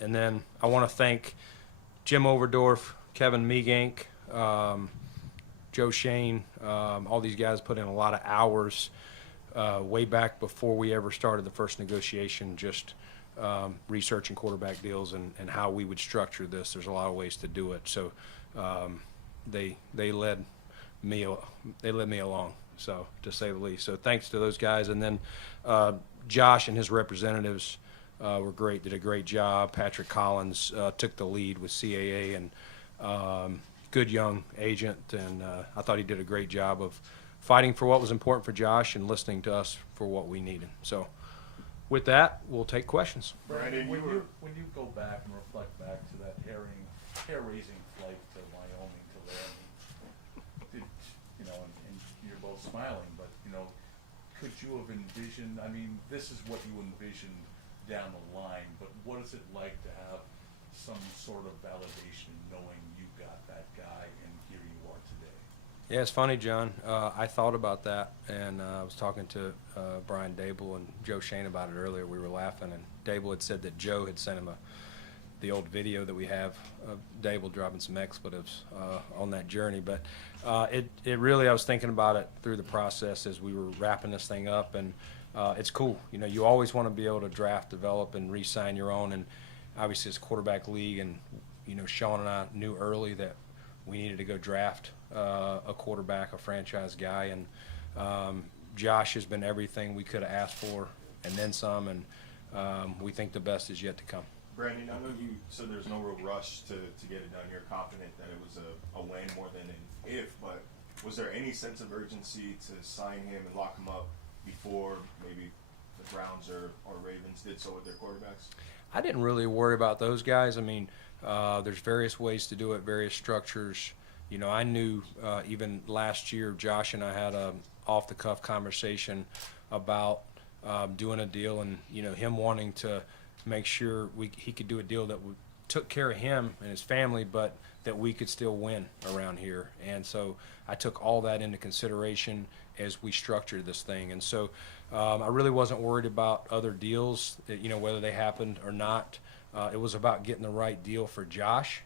And then I want to thank Jim Overdorf, Kevin Meegank, Joe Shane, all these guys put in a lot of hours way back before we ever started the first negotiation, just researching quarterback deals and how we would structure this. There's a lot of ways to do it. So they led me along, so to say the least. So thanks to those guys. And then Josh and his representatives were great, did a great job. Patrick Collins took the lead with CAA, and good young agent, and I thought he did a great job of fighting for what was important for Josh and listening to us for what we needed. So with that, we'll take questions. Brandon, when you go back and reflect back to that hair-raising flight to Wyoming to there, and you're both smiling, but could you have envisioned? I mean, this is what you envisioned down the line, but what is it like to have some sort of validation knowing you got that guy and here you are today? Yeah, it's funny, John. I thought about that, and I was talking to Brian Dable and Joe Shane about it earlier. We were laughing, and Dable had said that Joe had sent him the old video that we have of Dable dropping some expletives on that journey. But it really, I was thinking about it through the process as we were wrapping this thing up, and it's cool. You always want to be able to draft, develop, and re-sign your own, and obviously it's a quarterback league, and Sean and I knew early that we needed to go draft a quarterback, a franchise guy, and Josh has been everything we could have asked for and then some, and we think the best is yet to come. Brandon, I know you said there's no real rush to get it done. You're confident that it was a when more than an if, but was there any sense of urgency to sign him and lock him up before maybe the Browns or Ravens did so with their quarterbacks? I didn't really worry about those guys. I mean, there's various ways to do it, various structures. I knew even last year, Josh and I had a off-the-cuff conversation about doing a deal, and him wanting to make sure he could do a deal that took care of him and his family, but that we could still win around here. And so I took all that into consideration as we structured this thing. And so I really wasn't worried about other deals, whether they happened or not. It was about getting the right deal for Josh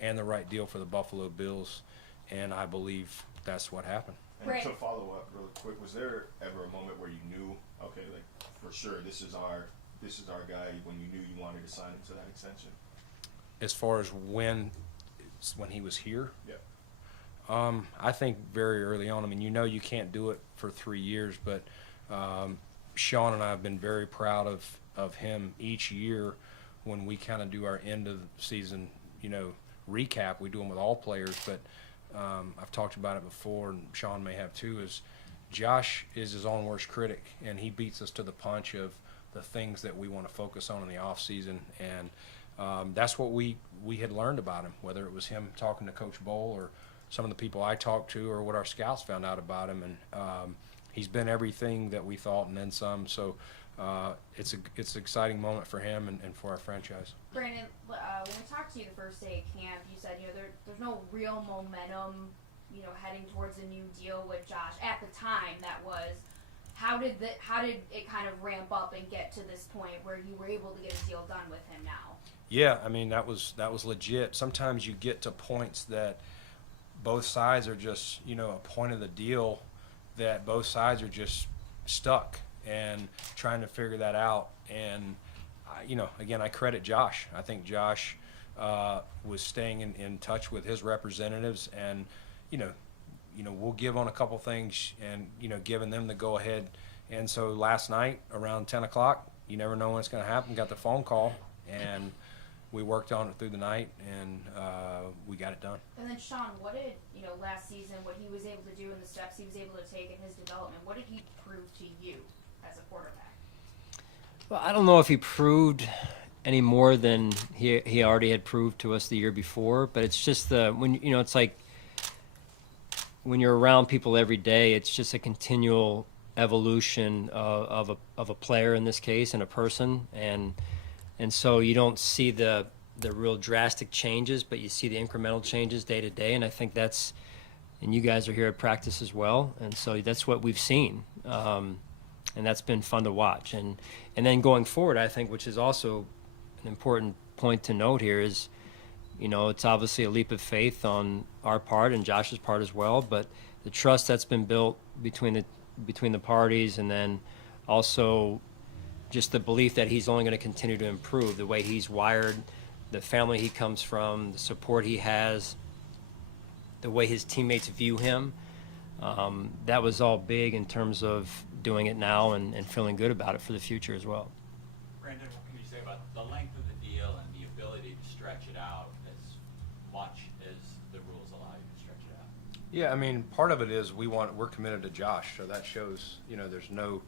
and the right deal for the Buffalo Bills, and I believe that's what happened. And Right. to follow up really quick, was there ever a moment where you knew, okay, like for sure this is our guy, when you knew you wanted to sign him to that extension? As far as when he was here, Yeah. I think very early on. I mean, you can't do it for 3 years, but Sean and I have been very proud of him each year when we kind of do our end of the season, recap. We do them with all players, but I've talked about it before, and Sean may have too, is Josh is his own worst critic, and he beats us to the punch of the things that we want to focus on in the off season. And that's what we had learned about him, whether it was him talking to Coach Bowl or some of the people I talked to or what our scouts found out about him. And he's been everything that we thought and then some. So it's an exciting moment for him and for our franchise. Brandon, when we talked to you the first day of camp, you said there's no real momentum, heading towards a new deal with Josh. At the time, that was. How did it kind of ramp up and get to this point where you were able to get a deal done with him now? Yeah, I mean that was legit. Sometimes you get to points that both sides are just a point of the deal that both sides are just stuck and trying to figure that out. And again, I credit Josh. I think Josh was staying in touch with his representatives, and we'll give on a couple things and, giving them the go-ahead. And so last night around 10 o'clock, you never know when it's going to happen, got the phone call, and we worked on it through the night, and we got it done. And then, Sean, what did, last season, what he was able to do and the steps he was able to take in his development, what did he prove to you as a quarterback? Well, I don't know if he proved any more than he already had proved to us the year before, but it's just it's like when you're around people every day, it's just a continual evolution of a player in this case and a person, and so you don't see the real drastic changes, but you see the incremental changes day to day, and I think that's, and you guys are here at practice as well, and so that's what we've seen, and that's been fun to watch, and then going forward, I think, which is also an important point to note here is, it's obviously a leap of faith on our part and Josh's part as well, but the trust that's been built between the parties, and then also just the belief that he's only going to continue to improve the way he's wired, the family he comes from, the support he has, the way his teammates view him. That was all big in terms of doing it now and feeling good about it for the future as well. Brandon, what can you say about the length of the deal and the ability to stretch it out as much as the rules allow you to stretch it out? Yeah, I mean, part of it is we're committed to Josh, so that shows, there's no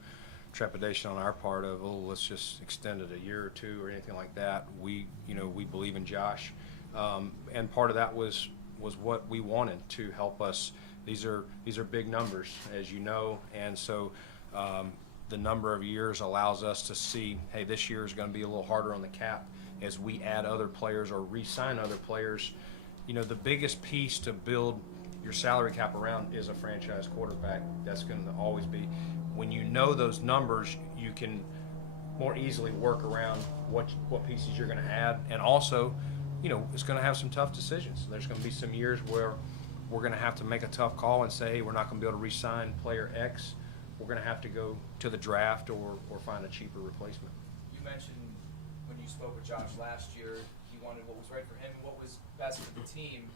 trepidation on our part of, let's just extend it a year or two or anything like that. We believe in Josh, and part of that was what we wanted to help us. These are big numbers, as you know, and so the number of years allows us to see, hey, this year is going to be a little harder on the cap as we add other players or re-sign other players. The biggest piece to build your salary cap around is a franchise quarterback. That's going to always be. When you know those numbers, you can more easily work around what pieces you're going to add, and also, it's going to have some tough decisions. There's going to be some years where we're going to have to make a tough call and say, hey, we're not going to be able to re-sign player X. We're going to have to go to the draft or find a cheaper replacement. You mentioned when you spoke with Josh last year, he wanted what was right for him and what was best for the team.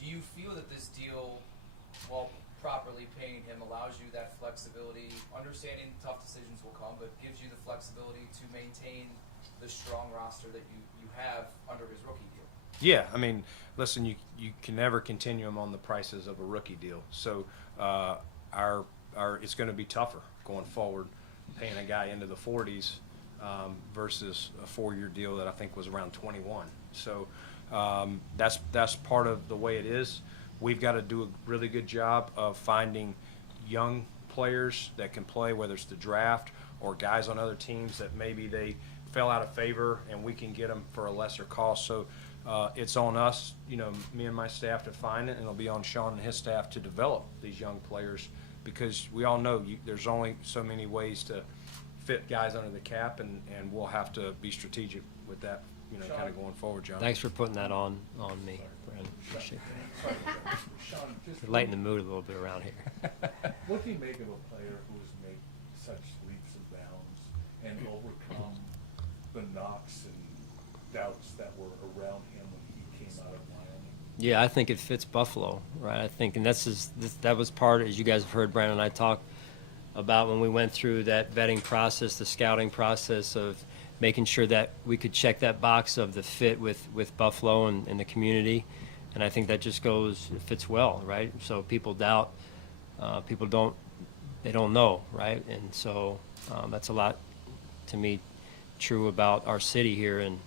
Do you feel that this deal, while properly paying him, allows you that flexibility, understanding tough decisions will come, but gives you the flexibility to maintain the strong roster that you have under his rookie deal? Yeah, I mean, listen, you can never continue them on the prices of a rookie deal. So it's going to be tougher going forward, paying a guy into the 40s versus a 4-year deal that I think was around 21. So that's part of the way it is. We've got to do a really good job of finding young players that can play, whether it's the draft or guys on other teams that maybe they fell out of favor and we can get them for a lesser cost. So it's on us, me and my staff to find it, and it'll be on Sean and his staff to develop these young players, because we all know there's only so many ways to fit guys under the cap, and we'll have to be strategic with that, kind of going forward, John. Thanks for putting that on me, Brandon. Appreciate that. Sean, just You're lightening the mood a little bit around here. what do you make of a player who has made such leaps and bounds and overcome the knocks and doubts that were around him when he came out of Wyoming? Yeah, I think it fits Buffalo, right? I think, and that was part, as you guys have heard Brandon and I talk about when we went through that vetting process, the scouting process of making sure that we could check that box of the fit with Buffalo and the community. And I think that just it fits well, right? So people doubt, people don't know, right? And so that's a lot, to me, true about our city here. And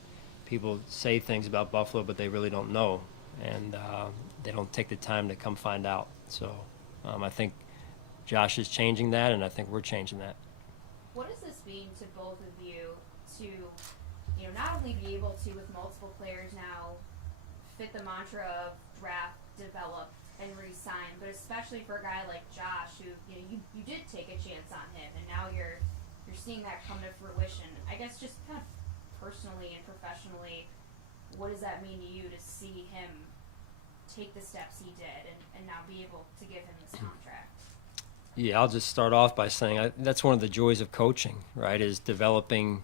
people say things about Buffalo, but they really don't know. And they don't take the time to come find out. So I think Josh is changing that, and I think we're changing that. What does this mean to both of you to, not only be able to, with multiple players now, fit the mantra of draft, develop, and re-sign, but especially for a guy like Josh, who you did take a chance on him, and now you're seeing that come to fruition. I guess just kind of personally and professionally, what does that mean to you to see him take the steps he did and now be able to give him this contract? Yeah, I'll just start off by saying that's one of the joys of coaching, right, is developing,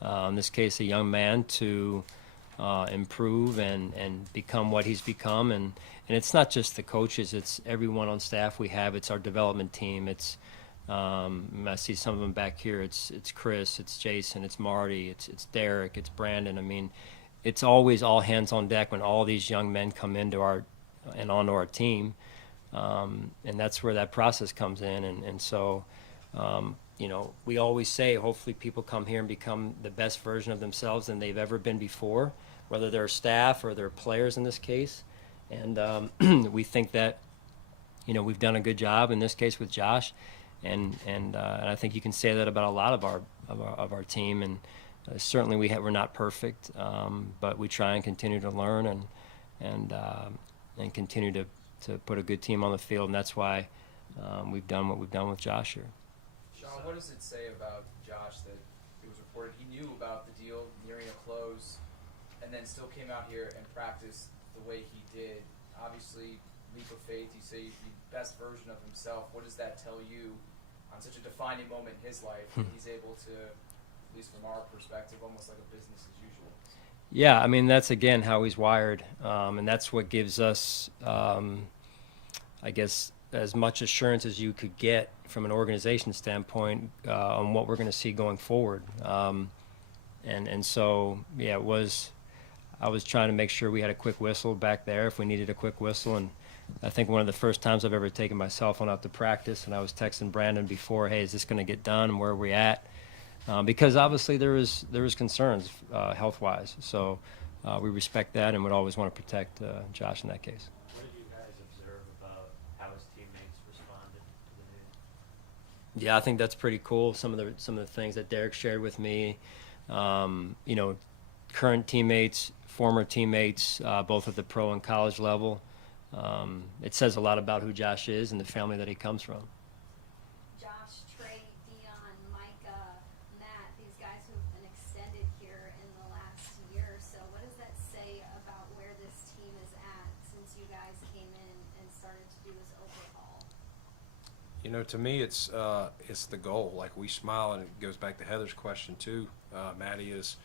in this case, a young man to improve and become what he's become. And it's not just the coaches, it's everyone on staff we have. It's our development team. It's I see some of them back here. It's Chris, it's Jason, it's Marty, it's Derek, it's Brandon. I mean, it's always all hands on deck when all these young men come into onto our team. And that's where that process comes in. And so, we always say, hopefully people come here and become the best version of themselves than they've ever been before, whether they're staff or they're players in this case. And we think that, we've done a good job in this case with Josh. And I think you can say that about a lot of our team. And certainly we're not perfect, but we try and continue to learn and continue to put a good team on the field, and that's why we've done what we've done with Josh here. Sean, what does it say about Josh that it was reported he knew about the deal nearing a close and then still came out here and practiced the way he did. Obviously, leap of faith. You say the best version of himself. What does that tell you on such a defining moment in his life? That he's able to, at least from our perspective, almost like a business as usual. Yeah, I mean, that's again how he's wired, and that's what gives us, I guess, as much assurance as you could get from an organization standpoint on what we're going to see going forward. And so, yeah, I was trying to make sure we had a quick whistle back there if we needed a quick whistle. And I think one of the first times I've ever taken my cell phone out to practice, and I was texting Brandon before, hey, is this going to get done and where are we at? Because obviously there was concerns health-wise. So we respect that and would always want to protect Josh in that case. What did you guys observe about how his teammates responded to the news? Yeah, I think that's pretty cool. Some of the things that Derek shared with me, you know, current teammates, former teammates, both at the pro and college level. It says a lot about who Josh is and the family that he comes from. Josh, Trey, Dion, Micah, Matt, these guys who have been extended here in the last year or so, what does that say about where this team is at since you guys came in and started to do this overhaul? You know, to me, it's the goal. Like, we smile, and it goes back to Heather's question too, Maddie, is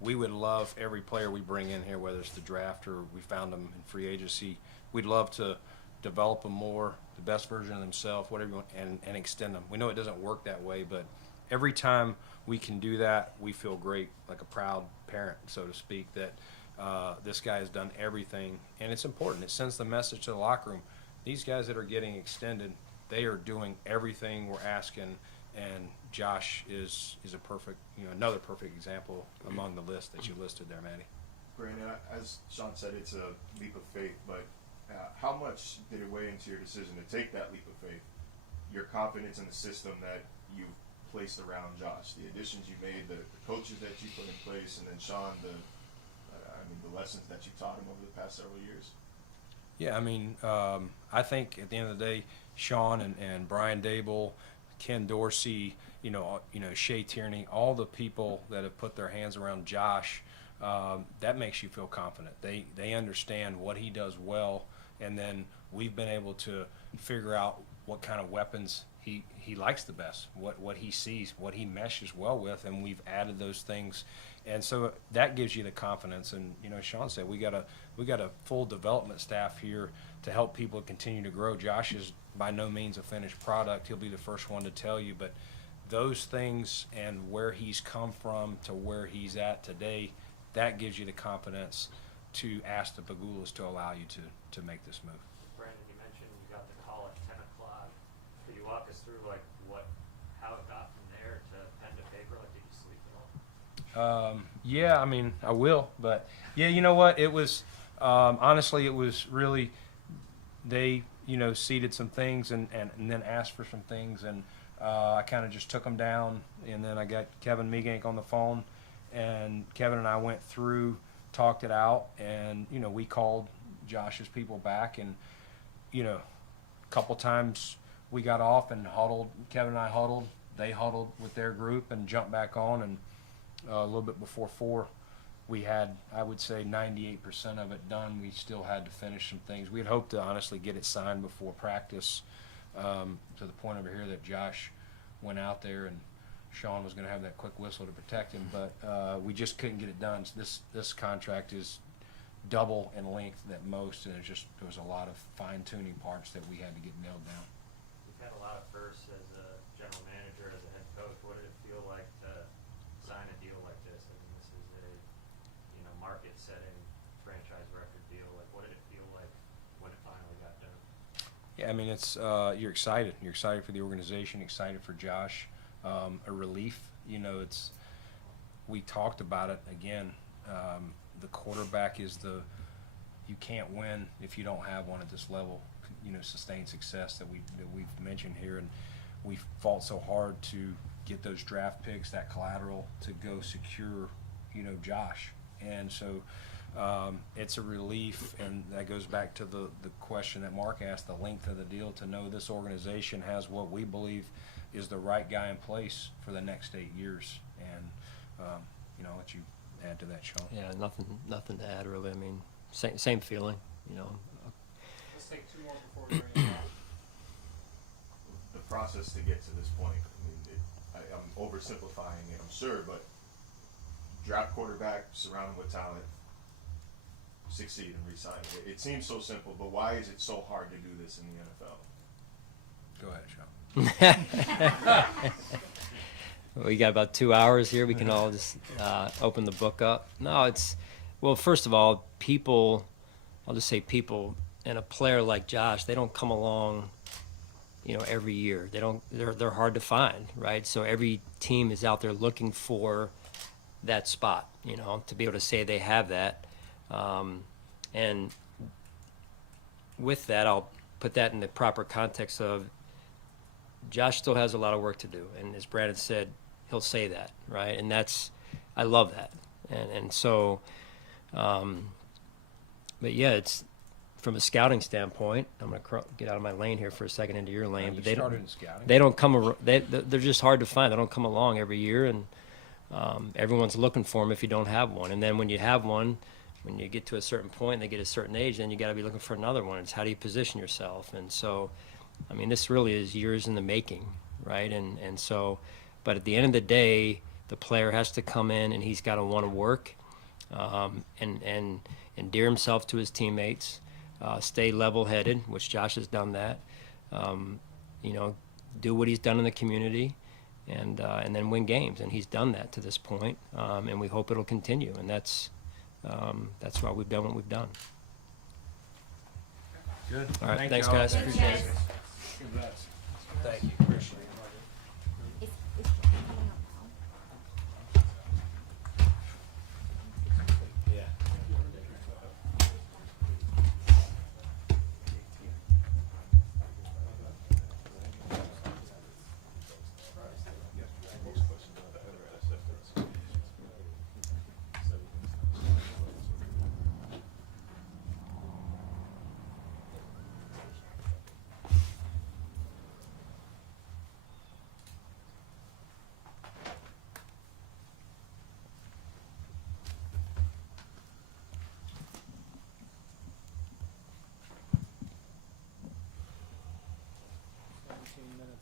we would love every player we bring in here, whether it's the draft or we found them in free agency. We'd love to develop them more, the best version of themselves, whatever you want, and extend them. We know it doesn't work that way, but every time we can do that, we feel great, like a proud parent, so to speak, that this guy has done everything, and it's important. It sends the message to the locker room. These guys that are getting extended, they are doing everything we're asking, and Josh is a perfect, another perfect example among the list that you listed there, Maddie. Brandon, as Sean said, it's a leap of faith, but how much did it weigh into your decision to take that leap of faith? Your confidence in the system that you've placed around Josh, the additions you made, the coaches that you put in place, and then Sean, the lessons that you taught him over the past several years. Yeah, I mean, I think at the end of the day, Sean and Brian Dable, Ken Dorsey, Shea Tierney, all the people that have put their hands around Josh, that makes you feel confident. They understand what he does well, and then we've been able to figure out what kind of weapons he likes the best, what he sees, what he meshes well with, and we've added those things, and so that gives you the confidence. And Sean said we got a full development staff here to help people continue to grow. Josh is by no means a finished product. He'll be the first one to tell you, but those things and where he's come from to where he's at today, that gives you the confidence to ask the Pagulas to allow you to make this move. Brandon, you mentioned you got the call at 10 o'clock. Could you walk us through how it got from there to pen to paper? Did you sleep at all? Yeah, I mean, I will, but yeah, you know what? It was honestly, it was really they seeded some things and then asked for some things, and I kind of just took them down, and then I got Kevin Meegank on the phone, and Kevin and I went through, talked it out, and we called Josh's people back, and a couple times we got off and huddled. Kevin and I huddled. They huddled with their group and jumped back on, and a little bit before 4, we had, I would say, 98% of it done. We still had to finish some things. We had hoped to honestly get it signed before practice, to the point over here that Josh went out there and Sean was going to have that quick whistle to protect him, but we just couldn't get it done. So this contract is double in length at most, and there was a lot of fine-tuning parts that we had to get nailed down. You've had a lot of firsts as a general manager, as a head coach. What did it feel like to sign a deal like this? I mean, this is a market-setting franchise record deal. What did it feel like when it finally got done? Yeah, I mean, it's you're excited. You're excited for the organization, excited for Josh. A relief. We talked about it again. The quarterback is you can't win if you don't have one at this level. Sustained success that we've mentioned here, and we fought so hard to get those draft picks, that collateral to go secure, Josh. And so it's a relief, and that goes back to the question that Mark asked, the length of the deal, to know this organization has what we believe is the right guy in place for the next 8 years. And I'll let you add to that, Sean? Yeah, nothing to add really. I mean, same feeling, you know. Let's take two more before we bring it back. The process to get to this point. I mean, I'm oversimplifying it, I'm sure, but draft quarterback, surround him with talent, succeed and resign. It seems so simple, but why is it so hard to do this in the NFL? Go ahead, Sean. We got about 2 hours here. We can all just open the book up. No, well, first of all, I'll just say people, and a player like Josh, they don't come along, every year. They're hard to find, right? So every team is out there looking for that spot, to be able to say they have that. And with that, I'll put that in the proper context of Josh still has a lot of work to do. And as Brandon said, he'll say that, right? And I love that. And so, but yeah, it's from a scouting standpoint. I'm going to get out of my lane here for a second into your lane. You But started in scouting. they don't come. They're just hard to find. They don't come along every year, and everyone's looking for them if you don't have one. And then when you have one, when you get to a certain point, and they get a certain age, then you got to be looking for another one. It's how do you position yourself? And so, I mean, this really is years in the making, right? And so, but at the end of the day, the player has to come in and he's got to want to work, and endear himself to his teammates, stay level-headed, which Josh has done that. Do what he's done in the community, and then win games, and he's done that to this point, and we hope it'll continue. And that's why we've done what we've done. Good. All right, Thank thanks, y'all. guys. Thanks, Appreciate guys. it. Congrats. Thank you. Appreciate it. It's coming up now. Yeah. Minutes.